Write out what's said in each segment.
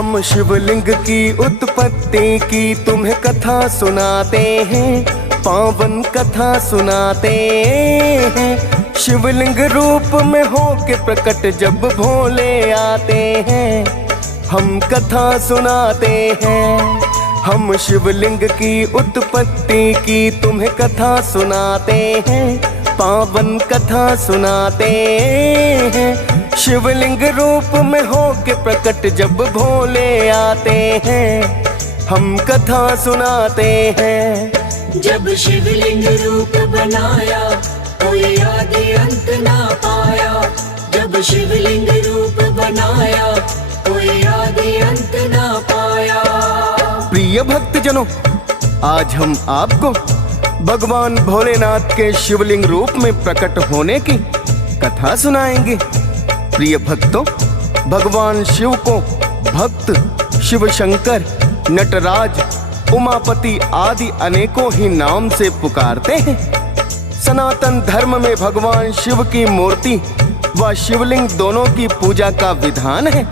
हम शिवलिंग की उत्पत्ति की तुम्हें कथा सुनाते हैं, पावन कथा सुनाते हैं। शिवलिंग रूप में हो के प्रकट जब भोले आते हैं, हम कथा सुनाते हैं। हम शिवलिंग की उत्पत्ति की तुम्हें कथा सुनाते हैं, पावन कथा सुनाते हैं। शिवलिंग रूप में हो के प्रकट जब भोले आते हैं, हम कथा सुनाते हैं। जब शिवलिंग रूप बनाया कोई आदि अंत ना पाया। जब शिवलिंग रूप बनाया कोई आदि अंत ना पाया। प्रिय भक्तजनों, आज हम आपको भगवान भोलेनाथ के शिवलिंग रूप में प्रकट होने की कथा सुनाएंगे। प्रिय भक्तों, भगवान शिव को भक्त शिव शंकर, नटराज, उमापति आदि अनेकों ही नाम से पुकारते हैं। सनातन धर्म में भगवान शिव की मूर्ति व शिवलिंग दोनों की पूजा का विधान है।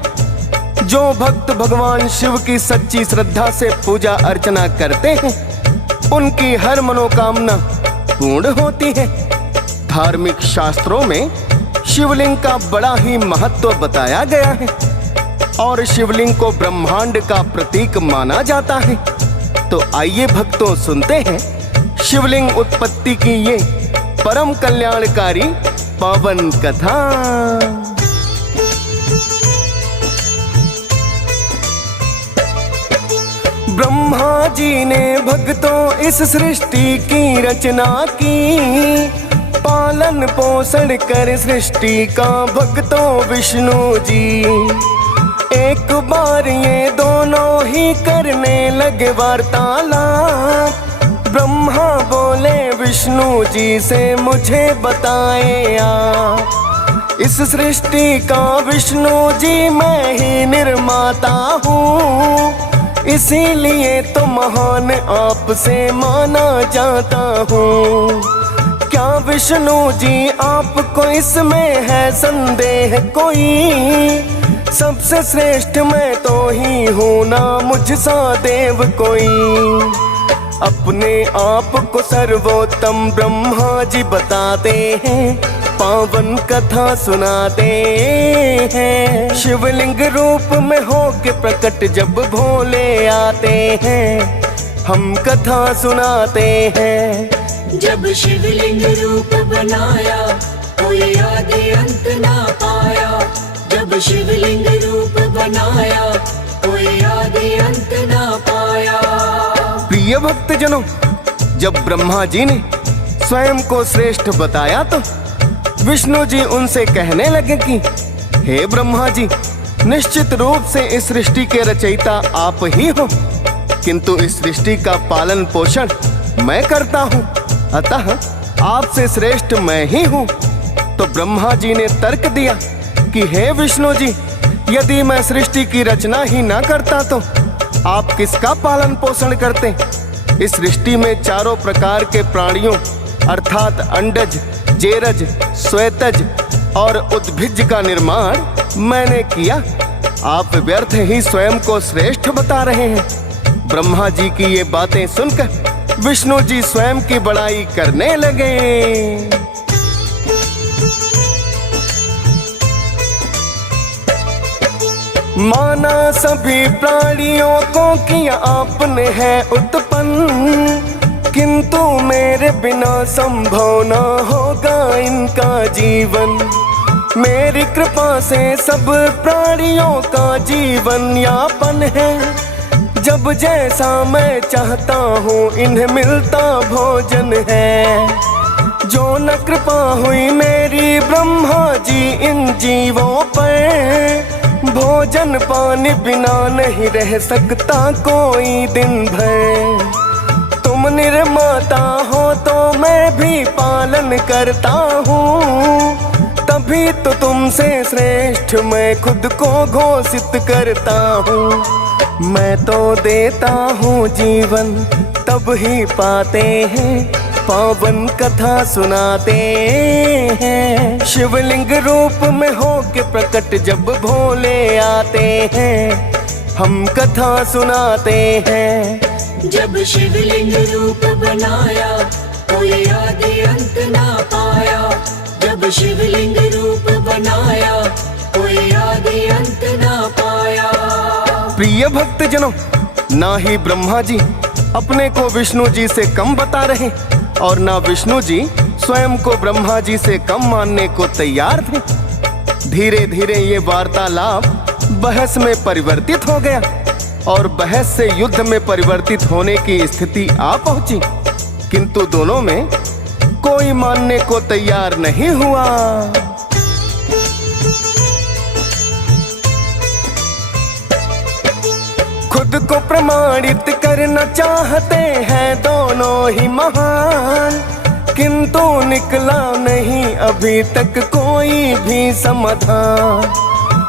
जो भक्त भगवान शिव की सच्ची श्रद्धा से पूजा अर्चना करते हैं, उनकी हर मनोकामना पूर्ण होती है। धार्मिक शास्त्रों में शिवलिंग का बड़ा ही महत्व बताया गया है और शिवलिंग को ब्रह्मांड का प्रतीक माना जाता है। तो आइए भक्तों, सुनते हैं शिवलिंग उत्पत्ति की ये परम कल्याणकारी पावन कथा। ब्रह्मा जी ने भक्तों इस सृष्टि की रचना की, पालन पोषण कर सृष्टि का भक्तों विष्णु जी। एक बार ये दोनों ही करने लगे वार्तालाप। ब्रह्मा बोले विष्णु जी से मुझे बताए आप, इस सृष्टि का विष्णु जी मैं ही निर्माता हूँ, इसीलिए तो महान आपसे माना जाता हूँ। क्या विष्णु जी आपको इसमें है संदेह कोई? सबसे श्रेष्ठ मैं तो ही हूँ ना मुझसा देव कोई। अपने आप को सर्वोत्तम ब्रह्मा जी बताते हैं, पावन कथा सुनाते हैं। शिवलिंग रूप में हो के प्रकट जब भोले आते हैं, हम कथा सुनाते हैं। जब शिवलिंग रूप बनाया कोई आदि अंत ना पाया। जब शिवलिंग रूप बनाया कोई आदि अंत ना पाया। प्रिय भक्तजनों, जब ब्रह्मा जी ने स्वयं को श्रेष्ठ बताया तो विष्णु जी उनसे कहने लगे कि हे ब्रह्मा जी, निश्चित रूप से इस सृष्टि के रचयिता आप ही हो, किंतु इस सृष्टि का पालन पोषण मैं करता हूँ, अतः आपसे श्रेष्ठ मैं ही हूँ। तो ब्रह्मा जी ने तर्क दिया कि हे विष्णु जी, यदि मैं सृष्टि की रचना ही ना करता तो आप किसका पालन पोषण करते? इस सृष्टि में चारों प्रकार के प्राणियों अर्थात अंडज, जेरज, श्वेतज और उद्भिज का निर्माण मैंने किया। आप व्यर्थ ही स्वयं को श्रेष्ठ बता रहे हैं। ब्रह्मा जी की ये बातें सुनकर विष्णु जी स्वयं की बड़ाई करने लगे। माना सभी प्राणियों को किया आपने है उत्पन्न, किंतु मेरे बिना संभव न होगा इनका जीवन। मेरी कृपा से सब प्राणियों का जीवन यापन है। जब जैसा मैं चाहता हूँ इन्हें मिलता भोजन है। जो न कृपा हुई मेरी ब्रह्मा जी इन जीवों पर, भोजन पानी बिना नहीं रह सकता कोई दिन भर। तुम निर्माता हो तो मैं भी पालन करता हूँ, तभी तो तुमसे श्रेष्ठ मैं खुद को घोषित करता हूँ। मैं तो देता हूँ जीवन, तब ही पाते हैं पावन कथा सुनाते हैं। शिवलिंग रूप में हो के प्रकट जब भोले आते हैं, हम कथा सुनाते हैं। जब शिवलिंग रूप बनाया कोई आदि अंत ना पाया। जब शिवलिंग रूप बनाया कोई आदि अंत ना पाया। प्रिय भक्तजनों, ना ही ब्रह्मा जी अपने को विष्णु जी से कम बता रहे और ना विष्णु जी स्वयं को ब्रह्मा जी से कम मानने को तैयार थे। धीरे धीरे ये वार्तालाप बहस में परिवर्तित हो गया और बहस से युद्ध में परिवर्तित होने की स्थिति आ पहुंची, किंतु दोनों में कोई मानने को तैयार नहीं हुआ। खुद को प्रमाणित करना चाहते हैं दोनों ही महान, किंतु निकला नहीं अभी तक कोई भी समाधान।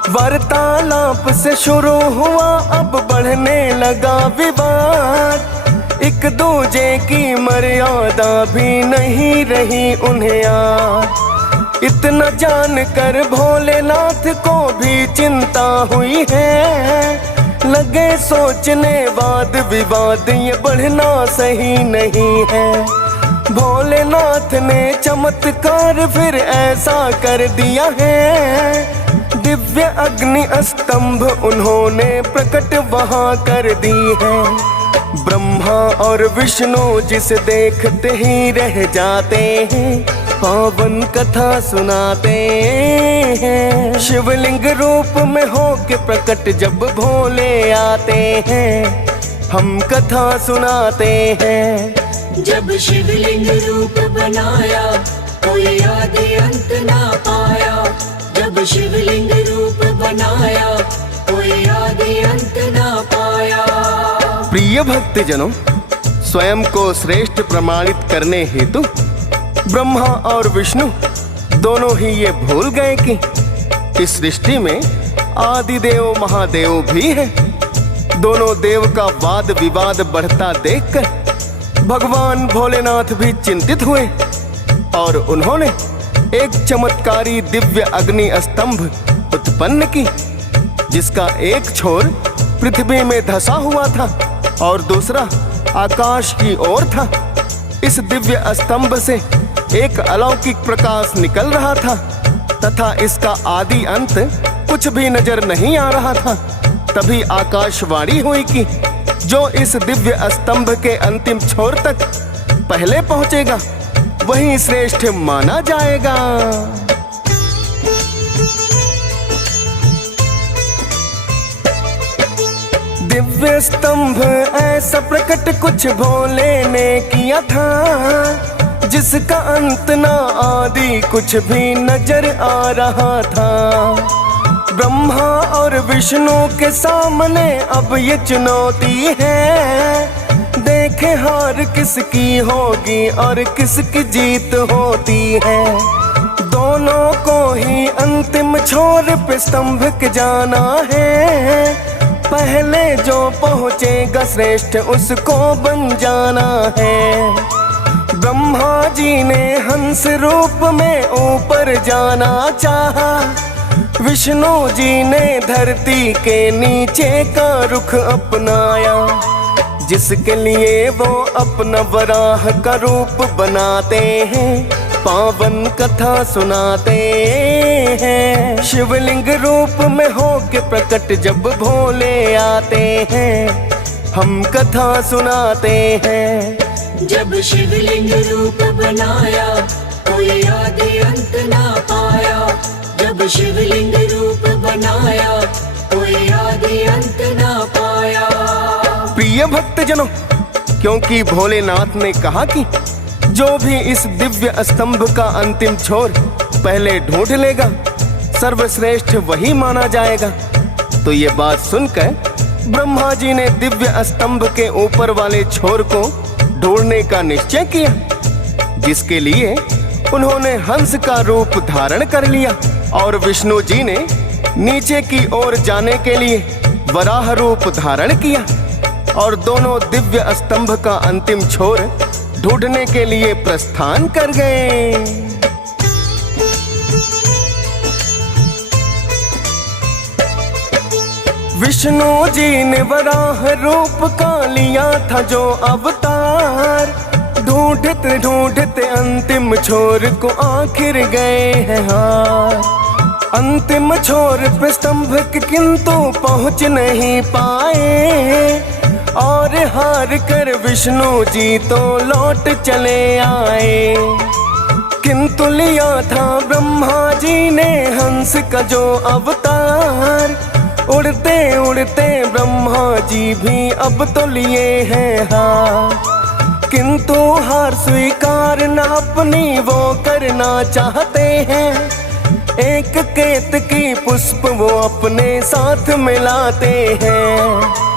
वार्तालाप से शुरू हुआ अब बढ़ने लगा विवाद। एक दूजे की मर्यादा भी नहीं रही उन्हें याद। इतना जानकर भोलेनाथ को भी चिंता हुई है। लगे सोचने वाद विवाद ये बढ़ना सही नहीं है। भोलेनाथ ने चमत्कार फिर ऐसा कर दिया है। दिव्य अग्नि स्तंभ उन्होंने प्रकट वहां कर दी है। ब्रह्मा और विष्णु जिसे देखते ही रह जाते हैं, पावन कथा सुनाते हैं। शिवलिंग रूप में होके प्रकट जब भोले आते हैं, हम कथा सुनाते हैं। जब शिवलिंग रूप बनाया कोई आदि अंत ना पाया। जब शिवलिंग रूप बनाया कोई आदि अंत ना पाया। प्रिय भक्तजनों, स्वयं को श्रेष्ठ प्रमाणित करने हेतु ब्रह्मा और विष्णु दोनों ही ये भूल गए कि इस सृष्टि में आदिदेव महादेव भी है। दोनों देव का वाद विवाद बढ़ता देखकर भगवान भोलेनाथ भी चिंतित हुए और उन्होंने एक चमत्कारी दिव्य अग्नि स्तंभ उत्पन्न की, जिसका एक छोर पृथ्वी में धंसा हुआ था और दूसरा आकाश की ओर था। इस दिव्य स्तंभ से एक अलौकिक प्रकाश निकल रहा था तथा इसका आदि अंत कुछ भी नजर नहीं आ रहा था। तभी आकाशवाणी हुई कि जो इस दिव्य स्तंभ के अंतिम छोर तक पहले पहुंचेगा वही श्रेष्ठ माना जाएगा। दिव्य स्तंभ ऐसा प्रकट कुछ भोले ने किया था, जिसका अंत ना आदि कुछ भी नजर आ रहा था। ब्रह्मा और विष्णु के सामने अब ये चुनौती है, देखे हार किसकी होगी और किसकी जीत होती है। दोनों को ही अंतिम छोर पे स्तंभ के जाना है। पहले जो पहुंचेगा श्रेष्ठ उसको बन जाना है। ब्रह्मा जी ने हंस रूप में ऊपर जाना चाहा, विष्णु जी ने धरती के नीचे का रुख अपनाया, जिसके लिए वो अपना वराह का रूप बनाते हैं, पावन कथा सुनाते हैं। शिवलिंग रूप में होके प्रकट जब भोले आते हैं, हम कथा सुनाते हैं। जब शिवलिंग रूप बनाया कोई आदि अंत ना पाया। जब शिवलिंग रूप बनाया कोई आदि अंत ना पाया। प्रिय भक्तजनों, क्योंकि भोलेनाथ ने कहा कि जो भी इस दिव्य स्तंभ का अंतिम छोर पहले ढूंढ लेगा सर्वश्रेष्ठ वही माना जाएगा, तो ये बात सुनकर ब्रह्मा जी ने दिव्य स्तंभ के ऊपर वाले छोर को ढूंढने का निश्चय किया, जिसके लिए उन्होंने हंस का रूप धारण कर लिया और विष्णु जी ने नीचे की ओर जाने के लिए वराह रूप धारण किया और दोनों दिव्य स्तंभ का अंतिम छोर ढूंढने के लिए प्रस्थान कर गए। विष्णु जी ने वराह रूप का लिया था जो अवतार, ढूंढते ढूंढते अंतिम छोर को आखिर गए हैं हार। अंतिम छोर पे स्तंभ के किंतु पहुंच नहीं पाए, और हार कर विष्णु जी तो लौट चले आए। किंतु लिया था ब्रह्मा जी ने हंस का जो अवतार, उड़ते उड़ते ब्रह्मा जी भी अब तो लिए हैं हार। किंतु हार स्वीकार न अपनी वो करना चाहते हैं, एक केतकी पुष्प वो अपने साथ मिलाते हैं।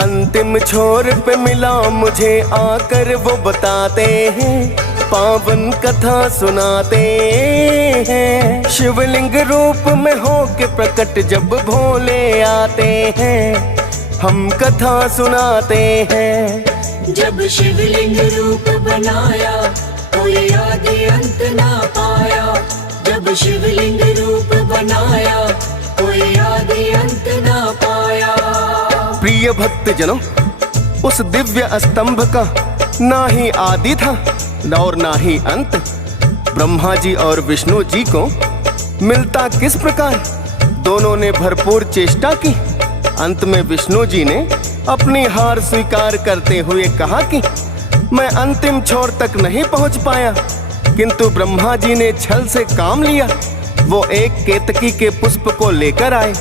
अंतिम छोर पे मिला मुझे आकर वो बताते हैं, पावन कथा सुनाते हैं। शिवलिंग रूप में होके प्रकट जब भोले आते हैं, हम कथा सुनाते हैं। जब शिवलिंग रूप बनाया कोई आदि अंत ना पाया, जब शिवलिंग रूप बनाया कोई आदि अंत ना पाया। प्रिय भक्त जनों, उस दिव्य स्तंभ का ना ही आदि था और ना ही अंत। ब्रह्मा जी और विष्णु जी को मिलता किस प्रकार? दोनों ने भरपूर चेष्टा की। अंत में विष्णु जी ने अपनी हार स्वीकार करते हुए कहा कि मैं अंतिम छोर तक नहीं पहुंच पाया, किंतु ब्रह्मा जी ने छल से काम लिया। वो एक केतकी के पुष्प को लेकर आए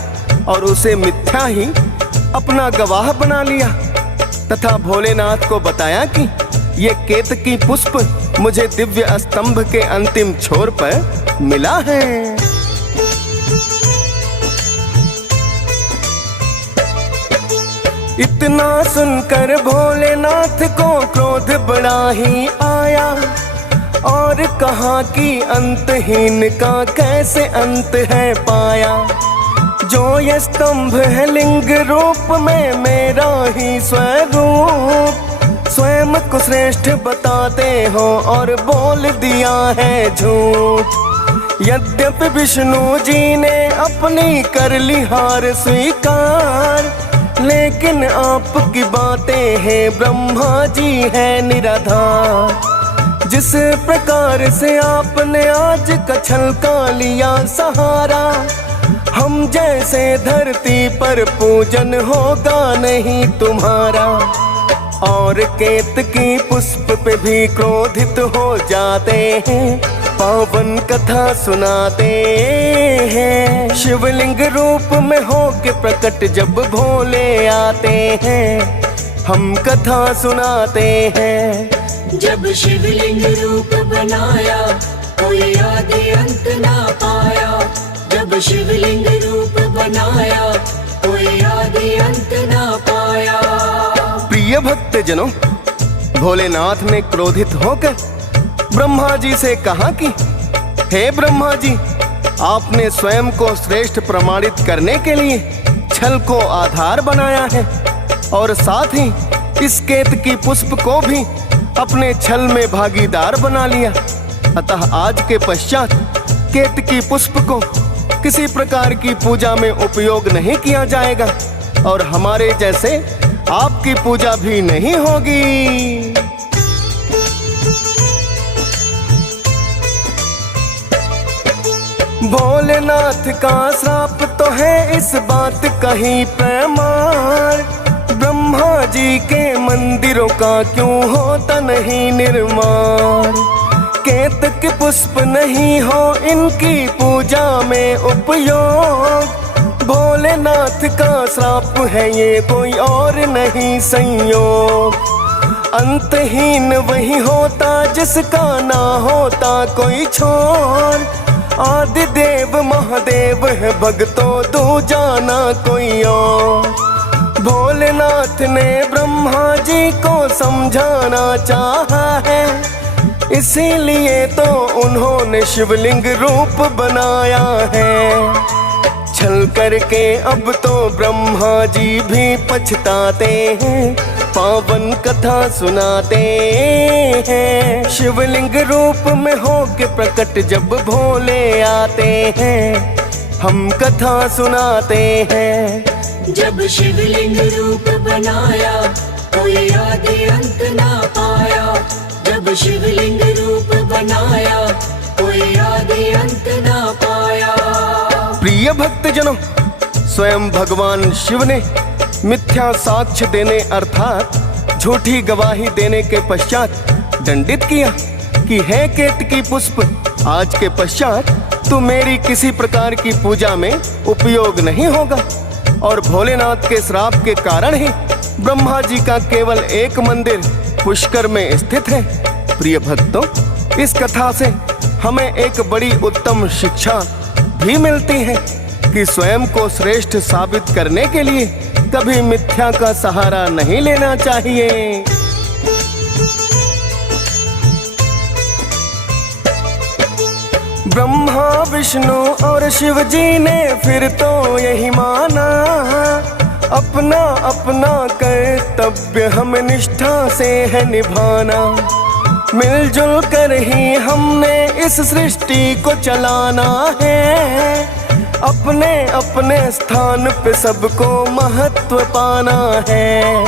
और उसे मिथ्या ही अपना गवाह बना लिया, तथा भोलेनाथ को बताया कि ये केतकी पुष्प मुझे दिव्य स्तंभ के अंतिम छोर पर मिला है। इतना सुनकर भोलेनाथ को क्रोध बड़ा ही आया, और कहा कि अंतहीन का कैसे अंत है पाया। जो ये स्तंभ है लिंग रूप में मेरा ही स्वरूप, स्वयं को श्रेष्ठ बताते हो और बोल दिया है झूठ। यद्यपि विष्णु जी ने अपनी कर ली हार स्वीकार, लेकिन आपकी बातें हैं ब्रह्मा जी है निराधार। जिस प्रकार से आपने आज कछल का लिया सहारा, हम जैसे धरती पर पूजन होगा नहीं तुम्हारा। और केतकी पुष्प पे भी क्रोधित हो जाते हैं, पावन कथा सुनाते हैं। शिवलिंग रूप में होके प्रकट जब भोले आते हैं, हम कथा सुनाते हैं। जब शिवलिंग रूप बनाया कोई आदि अंत ना पाया, जब शिवलिंग रूप बनाया कोई आदि अंत ना पाया। प्रिय भक्त जनों, भोलेनाथ ने क्रोधित होकर ब्रह्मा जी से कहा कि हे ब्रह्मा जी, आपने स्वयं को श्रेष्ठ प्रमाणित करने के लिए छल को आधार बनाया है, और साथ ही इस केतकी पुष्प को भी अपने छल में भागीदार बना लिया। अतः आज के पश्चात केतकी पुष्प को किसी प्रकार की पूजा में उपयोग नहीं किया जाएगा, और हमारे जैसे आपकी पूजा भी नहीं होगी। भोलेनाथ का श्राप तो है इस बात का ही प्रमाण, ब्रह्मा जी के मंदिरों का क्यों होता नहीं निर्माण। केतकी पुष्प नहीं हो इनकी पूजा में उपयोग, भोलेनाथ का श्राप है ये कोई और नहीं संयोग। अंतहीन वही होता जिसका ना होता कोई छोर, आदि देव महादेव है भक्तों दूजा ना कोई और। भोलेनाथ ने ब्रह्मा जी को समझाना चाहा है, इसीलिए तो उन्होंने शिवलिंग रूप बनाया है। छल करके अब तो ब्रह्मा जी भी पछताते हैं, पावन कथा सुनाते हैं। शिवलिंग रूप में होके प्रकट जब भोले आते हैं, हम कथा सुनाते हैं। जब शिवलिंग रूप बनाया कोई आदि अंत ना पाया। जब शिवलिंग रूप बनाया कोई आदि अंत ना पाया। प्रिय भक्तजनों, स्वयं भगवान शिव ने मिथ्या साक्ष्य देने अर्थात झूठी गवाही देने के पश्चात दंडित किया कि हे केतकी पुष्प, आज के पश्चात तू मेरी किसी प्रकार की पूजा में उपयोग नहीं होगा। और भोलेनाथ के श्राप के कारण ही ब्रह्मा जी का केवल एक मंदिर पुष्कर में स्थित है। प्रिय भक्तों, इस कथा से हमें एक बड़ी उत्तम शिक्षा भी मिलती है कि स्वयं को श्रेष्ठ साबित करने के लिए कभी मिथ्या का सहारा नहीं लेना चाहिए। ब्रह्मा विष्णु और शिव जी ने फिर तो यही माना, अपना अपना कर्तव्य हमें निष्ठा से है निभाना। मिलजुल कर ही हमने इस सृष्टि को चलाना है, अपने अपने स्थान पे सबको महत्व पाना है।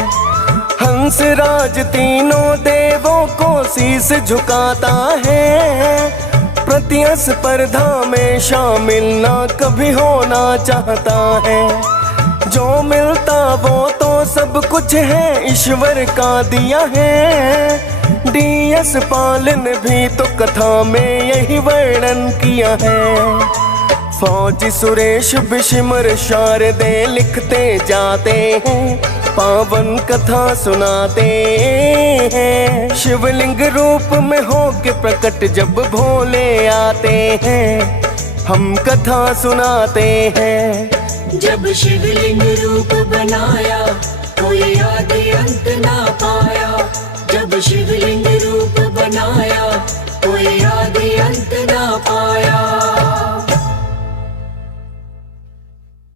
हंस राज तीनों देवों को शीश झुकाता है, प्रतिस्पर्धा में शामिल ना कभी होना चाहता है। जो मिलता वो तो सब कुछ है, ईश्वर का दिया है। DS पालन भी तो कथा में यही वर्णन किया है। फौजी सुरेश बिशमर शारदे लिखते जाते हैं, पावन कथा सुनाते हैं। शिवलिंग रूप में होके प्रकट जब भोले आते हैं, हम कथा सुनाते हैं। जब शिवलिंग रूप बनाया कोई आदि अंत ना पाया।